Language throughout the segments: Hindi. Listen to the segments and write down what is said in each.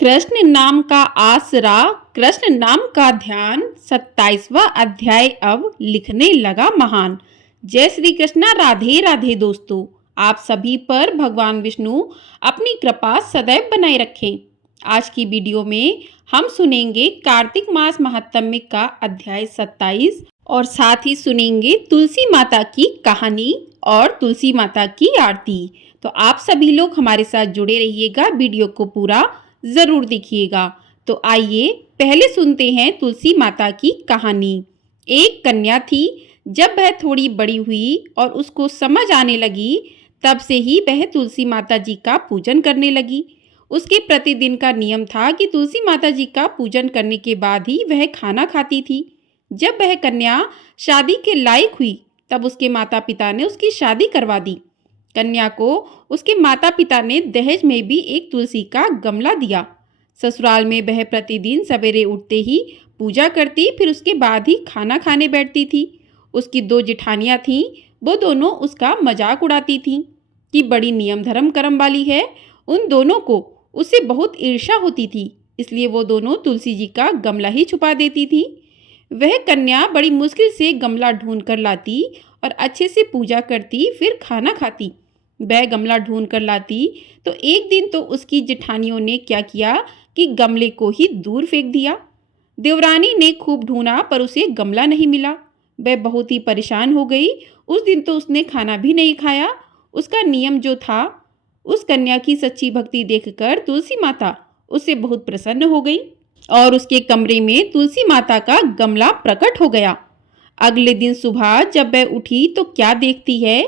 कृष्ण नाम का आसरा, कृष्ण नाम का ध्यान, 27वां अध्याय अब लिखने लगा महान। जय श्री कृष्णा, राधे राधे दोस्तों। आप सभी पर भगवान विष्णु अपनी कृपा सदैव बनाए रखें। आज की वीडियो में हम सुनेंगे कार्तिक मास महात्म्य का अध्याय 27 और साथ ही सुनेंगे तुलसी माता की कहानी और तुलसी माता की आरती। तो आप सभी लोग हमारे साथ जुड़े रहिएगा, वीडियो को पूरा जरूर देखिएगा। तो आइए पहले सुनते हैं तुलसी माता की कहानी। एक कन्या थी। जब वह थोड़ी बड़ी हुई और उसको समझ आने लगी, तब से ही वह तुलसी माता जी का पूजन करने लगी। उसके प्रतिदिन का नियम था कि तुलसी माता जी का पूजन करने के बाद ही वह खाना खाती थी। जब वह कन्या शादी के लायक हुई, तब उसके माता पिता ने उसकी शादी करवा दी। कन्या को उसके माता पिता ने दहेज में भी एक तुलसी का गमला दिया। ससुराल में वह प्रतिदिन सवेरे उठते ही पूजा करती, फिर उसके बाद ही खाना खाने बैठती थी। उसकी दो जेठानियां थीं, वो दोनों उसका मजाक उड़ाती थीं कि बड़ी नियम धर्म कर्म वाली है। उन दोनों को उससे बहुत ईर्ष्या होती थी, इसलिए वो दोनों तुलसी जी का गमला ही छुपा देती थी। वह कन्या बड़ी मुश्किल से गमला ढूंढ कर लाती और अच्छे से पूजा करती, फिर खाना खाती। वह गमला ढूंढ कर लाती तो एक दिन तो उसकी जेठानियों ने क्या किया कि गमले को ही दूर फेंक दिया। देवरानी ने खूब ढूंढा पर उसे गमला नहीं मिला। वह बहुत ही परेशान हो गई। उस दिन तो उसने खाना भी नहीं खाया। उसका नियम जो था, उस कन्या की सच्ची भक्ति देखकर तुलसी माता उससे बहुत प्रसन्न हो गई और उसके कमरे में तुलसी माता का गमला प्रकट हो गया। अगले दिन सुबह जब वह उठी तो क्या देखती है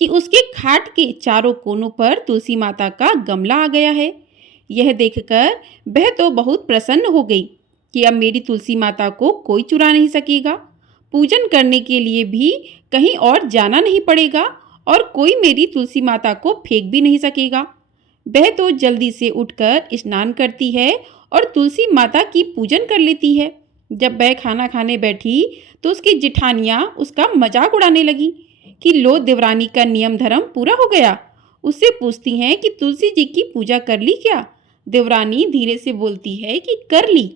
कि उसके खाट के चारों कोनों पर तुलसी माता का गमला आ गया है। यह देखकर वह तो बहुत प्रसन्न हो गई कि अब मेरी तुलसी माता को कोई चुरा नहीं सकेगा। पूजन करने के लिए भी कहीं और जाना नहीं पड़ेगा और कोई मेरी तुलसी माता को फेंक भी नहीं सकेगा। वह तो जल्दी से उठकर स्नान करती है और तुलसी माता की पूजन कर लेती है। जब वह खाना खाने बैठी तो उसकी जेठानियां उसका मजाक उड़ाने लगी कि लो, देवरानी का नियम धर्म पूरा हो गया। उससे पूछती हैं कि तुलसी जी की पूजा कर ली क्या? देवरानी धीरे से बोलती है कि कर ली।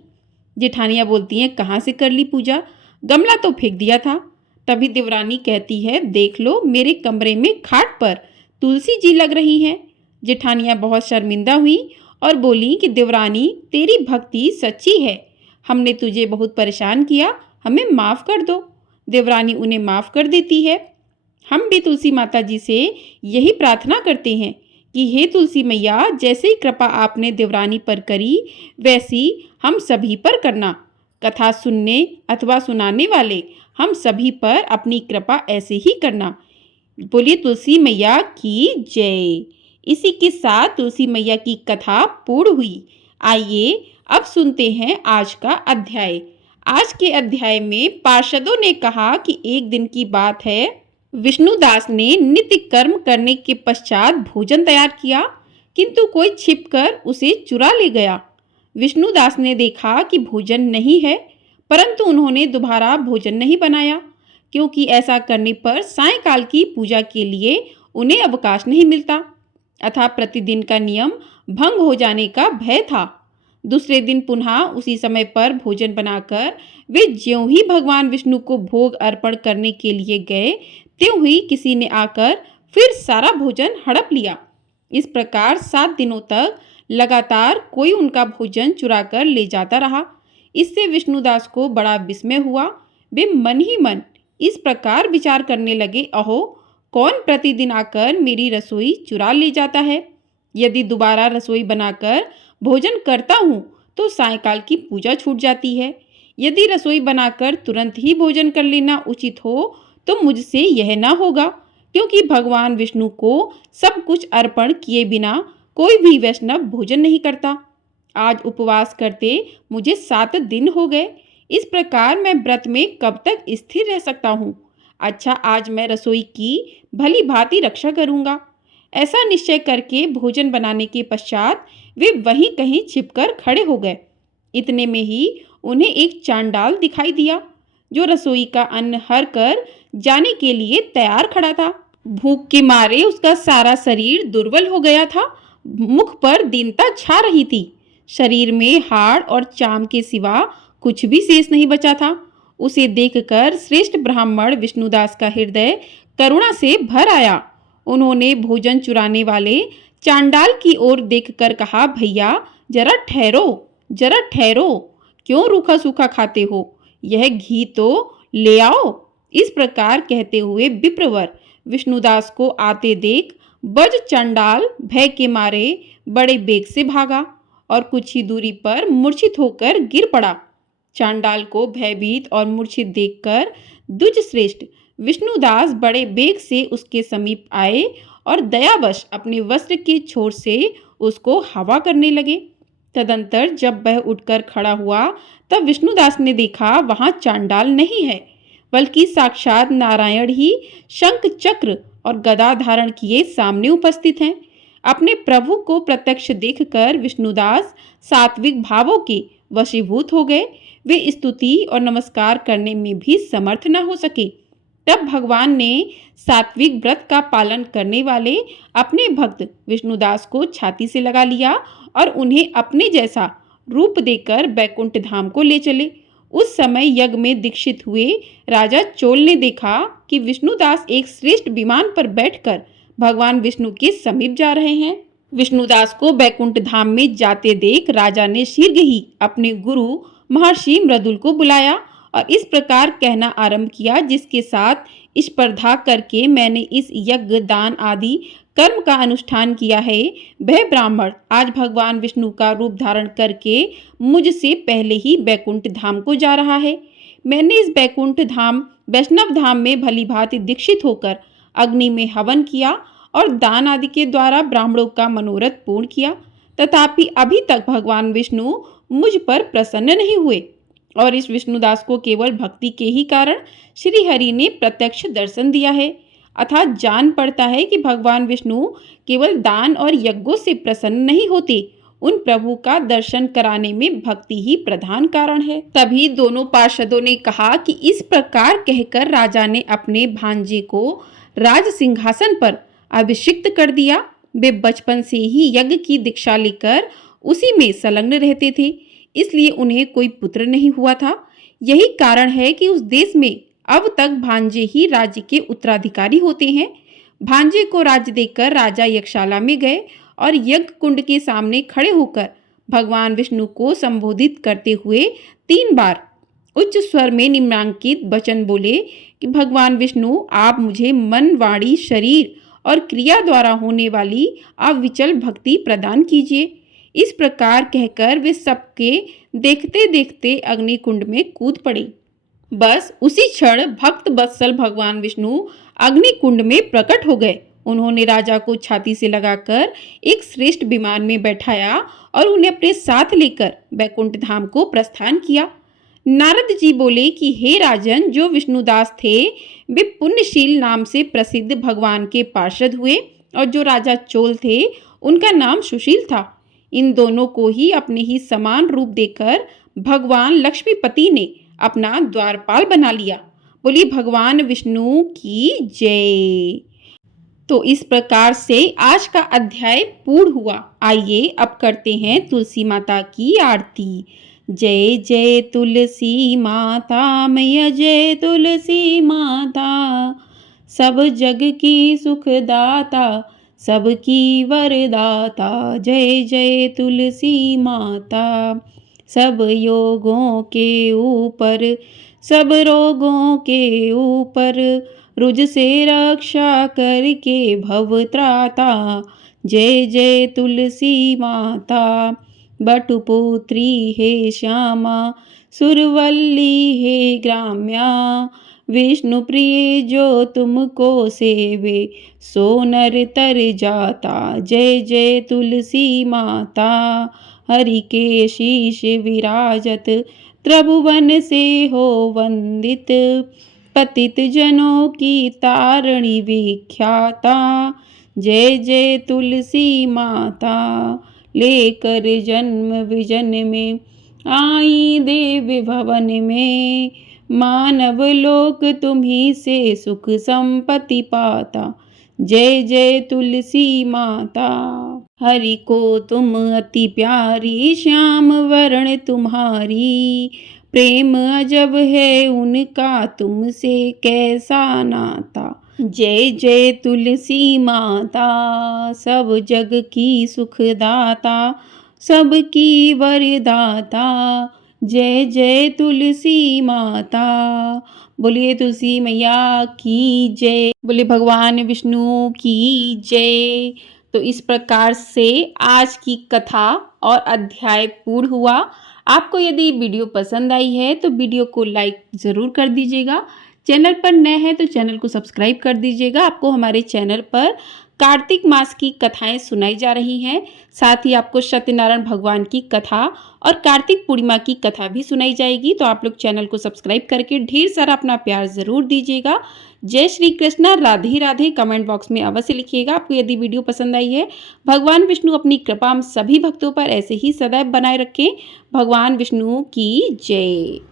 जेठानियां बोलती हैं, कहाँ से कर ली पूजा? गमला तो फेंक दिया था। तभी देवरानी कहती है, देख लो, मेरे कमरे में खाट पर तुलसी जी लग रही हैं। जेठानियां बहुत शर्मिंदा हुई और बोली कि देवरानी, तेरी भक्ति सच्ची है, हमने तुझे बहुत परेशान किया, हमें माफ़ कर दो। देवरानी उन्हें माफ़ कर देती है। हम भी तुलसी माता जी से यही प्रार्थना करते हैं कि हे तुलसी मैया, जैसे ही कृपा आपने देवरानी पर करी, वैसी हम सभी पर करना। कथा सुनने अथवा सुनाने वाले हम सभी पर अपनी कृपा ऐसे ही करना। बोलिए तुलसी मैया की जय। इसी के साथ तुलसी मैया की कथा पूर्ण हुई। आइए अब सुनते हैं आज का अध्याय। आज के अध्याय में पार्षदों ने कहा कि एक दिन की बात है, विष्णुदास ने नित्य कर्म करने के पश्चात भोजन तैयार किया, किंतु कोई छिपकर उसे चुरा ले गया। विष्णुदास ने देखा कि भोजन नहीं है, परंतु उन्होंने दोबारा भोजन नहीं बनाया, क्योंकि ऐसा करने पर सायंकाल की पूजा के लिए उन्हें अवकाश नहीं मिलता, अतः प्रतिदिन का नियम भंग हो जाने का भय था। दूसरे दिन पुनः उसी समय पर भोजन बनाकर वे ज्यों ही भगवान विष्णु को भोग अर्पण करने के लिए गए, त्यों ही किसी ने आकर फिर सारा भोजन हड़प लिया। इस प्रकार 7 दिनों तक लगातार कोई उनका भोजन चुरा कर ले जाता रहा। इससे विष्णुदास को बड़ा विस्मय हुआ। वे मन ही मन इस प्रकार विचार करने लगे, अहो, कौन प्रतिदिन आकर मेरी रसोई चुरा ले जाता है? यदि दोबारा रसोई बनाकर भोजन करता हूँ तो सायंकाल की पूजा छूट जाती है। यदि रसोई बनाकर तुरंत ही भोजन कर लेना उचित हो तो मुझसे यह ना होगा, क्योंकि भगवान विष्णु को सब कुछ अर्पण किए बिना कोई भी वैष्णव भोजन नहीं करता। आज उपवास करते मुझे 7 दिन हो गए। इस प्रकार मैं व्रत में कब तक स्थिर रह सकता हूँ? अच्छा, आज मैं रसोई की भली भांति रक्षा करूँगा। ऐसा निश्चय करके भोजन बनाने के पश्चात वे वहीं कहीं छिपकर खड़े हो गए। इतने में ही उन्हें एक चांडाल दिखाई दिया, जो रसोई का अन्न हर कर जाने के लिए तैयार खड़ा था। भूख के मारे उसका सारा शरीर दुर्बल हो गया था। मुख पर दीनता छा रही थी। शरीर में हाड़ और चाम के सिवा कुछ भी शेष नहीं बचा था। उसे देखकर श्रेष्ठ ब्राह्मण विष्णुदास का हृदय करुणा से भर आया। उन्होंने भोजन चुराने वाले चांडाल की ओर देखकर कहा, भैया जरा ठहरो, जरा ठहरो, क्यों रूखा सूखा खाते हो? यह घी तो ले आओ। इस प्रकार कहते हुए विप्रवर विष्णुदास को आते देख बज चांडाल भय के मारे बड़े बेग से भागा और कुछ ही दूरी पर मूर्छित होकर गिर पड़ा। चांडाल को भयभीत और मूर्छित देखकर द्विज श्रेष्ठ विष्णुदास बड़े बेग से उसके समीप आए और दयावश अपने वस्त्र की छोर से उसको हवा करने लगे। तदंतर जब वह उठकर खड़ा हुआ तब विष्णुदास ने देखा वहां चांडाल नहीं है, बल्कि साक्षात नारायण ही शंख चक्र और गदा धारण किए सामने उपस्थित हैं। अपने प्रभु को प्रत्यक्ष देखकर विष्णुदास सात्विक भावों के वशीभूत हो गए। वे स्तुति और नमस्कार करने में भी समर्थ न हो सके। तब भगवान ने सात्विक व्रत का पालन करने वाले अपने भक्त विष्णुदास को छाती से लगा लिया और उन्हें अपने जैसा रूप देकर बैकुंठ धाम को ले चले। उस समय यज्ञ में दीक्षित हुए राजा चोल ने देखा कि विष्णुदास एक श्रेष्ठ विमान पर बैठकर भगवान विष्णु के समीप जा रहे हैं। विष्णुदास को बैकुंठ धाम में जाते देख राजा ने शीघ्र ही अपने गुरु महर्षि मृदुल को बुलाया और इस प्रकार कहना आरंभ किया, जिसके साथ स्पर्धा करके मैंने इस यज्ञ दान आदि कर्म का अनुष्ठान किया है, वह ब्राह्मण आज भगवान विष्णु का रूप धारण करके मुझसे पहले ही बैकुंठ धाम को जा रहा है। मैंने इस बैकुंठ धाम वैष्णव धाम में भली भांति दीक्षित होकर अग्नि में हवन किया और दान आदि के द्वारा ब्राह्मणों का मनोरथ पूर्ण किया, तथापि अभी तक भगवान विष्णु मुझ पर प्रसन्न नहीं हुए और इस विष्णुदास को केवल भक्ति के ही कारण श्री हरि ने प्रत्यक्ष दर्शन दिया है। अर्थात जान पड़ता है कि भगवान विष्णु केवल दान और यज्ञों से प्रसन्न नहीं होते, उन प्रभु का दर्शन कराने में भक्ति ही प्रधान कारण है। तभी दोनों पार्षदों ने कहा कि इस प्रकार कहकर राजा ने अपने भांजे को राज सिंहासन पर अभिषिक्त कर दिया। वे बचपन से ही यज्ञ की दीक्षा लेकर उसी में संलग्न रहते थे, इसलिए उन्हें कोई पुत्र नहीं हुआ था। यही कारण है कि उस देश में अब तक भांजे ही राज्य के उत्तराधिकारी होते हैं। भांजे को राज्य देकर राजा यज्ञशाला में गए और यज्ञ कुंड के सामने खड़े होकर भगवान विष्णु को संबोधित करते हुए 3 बार उच्च स्वर में निम्नांकित वचन बोले कि भगवान विष्णु, आप मुझे मन, वाणी, शरीर और क्रिया द्वारा होने वाली अविचल भक्ति प्रदान कीजिए। इस प्रकार कहकर वे सबके देखते देखते अग्नि कुंड में कूद पड़े। बस उसी क्षण भक्त वत्सल भगवान विष्णु अग्नि कुंड में प्रकट हो गए। उन्होंने राजा को छाती से लगाकर एक श्रेष्ठ विमान में बैठाया और उन्हें अपने साथ लेकर बैकुंठ धाम को प्रस्थान किया। नारद जी बोले कि हे राजन, जो विष्णुदास थे वे पुण्यशील नाम से प्रसिद्ध भगवान के पार्षद हुए और जो राजा चोल थे उनका नाम सुशील था। इन दोनों को ही अपने ही समान रूप देकर भगवान लक्ष्मीपति ने अपना द्वारपाल बना लिया। बोलिए भगवान विष्णु की जय। तो इस प्रकार से आज का अध्याय पूर्ण हुआ। आइए अब करते हैं तुलसी माता की आरती। जय जय तुलसी माता, मैया जय तुलसी माता, सब जग की सुखदाता, सबकी वरदाता। जय जय तुलसी माता, सब योगों के ऊपर, सब रोगों के ऊपर, रुज से रक्षा करके भव त्राता। जय जय तुलसी माता, बटुपुत्री हे श्यामा, सुरवल्ली हे ग्राम्या, विष्णु प्रिय जो तुमको सेवे, सो नर तर जाता। जय जय तुलसी माता, हरि के शीश विराजत, त्रिभुवन से हो वंदित, पतित जनों की तारणी विख्याता। जय जय तुलसी माता, लेकर जन्म विजन में आई देव भवन में, मानव लोक तुम्ही से सुख संपत्ति पाता। जय जय तुलसी माता। हरि को तुम अति प्यारी, श्याम वरण तुम्हारी, प्रेम अजब है उनका तुमसे कैसा नाता। जय जय तुलसी माता, सब जग की सुखदाता, सबकी वरदाता। जय जय तुलसी माता। बोलिए तुलसी मैया की जय, बोलिए भगवान विष्णु की जय। तो इस प्रकार से आज की कथा और अध्याय पूर्ण हुआ। आपको यदि वीडियो पसंद आई है तो वीडियो को लाइक ज़रूर कर दीजिएगा। चैनल पर नए हैं तो चैनल को सब्सक्राइब कर दीजिएगा। आपको हमारे चैनल पर कार्तिक मास की कथाएं सुनाई जा रही हैं। साथ ही आपको सत्यनारायण भगवान की कथा और कार्तिक पूर्णिमा की कथा भी सुनाई जाएगी। तो आप लोग चैनल को सब्सक्राइब करके ढेर सारा अपना प्यार ज़रूर दीजिएगा। जय श्री कृष्णा, राधे राधे कमेंट बॉक्स में अवश्य लिखिएगा आपको यदि वीडियो पसंद आई है। भगवान विष्णु अपनी कृपा हम सभी भक्तों पर ऐसे ही सदैव बनाए रखें। भगवान विष्णु की जय।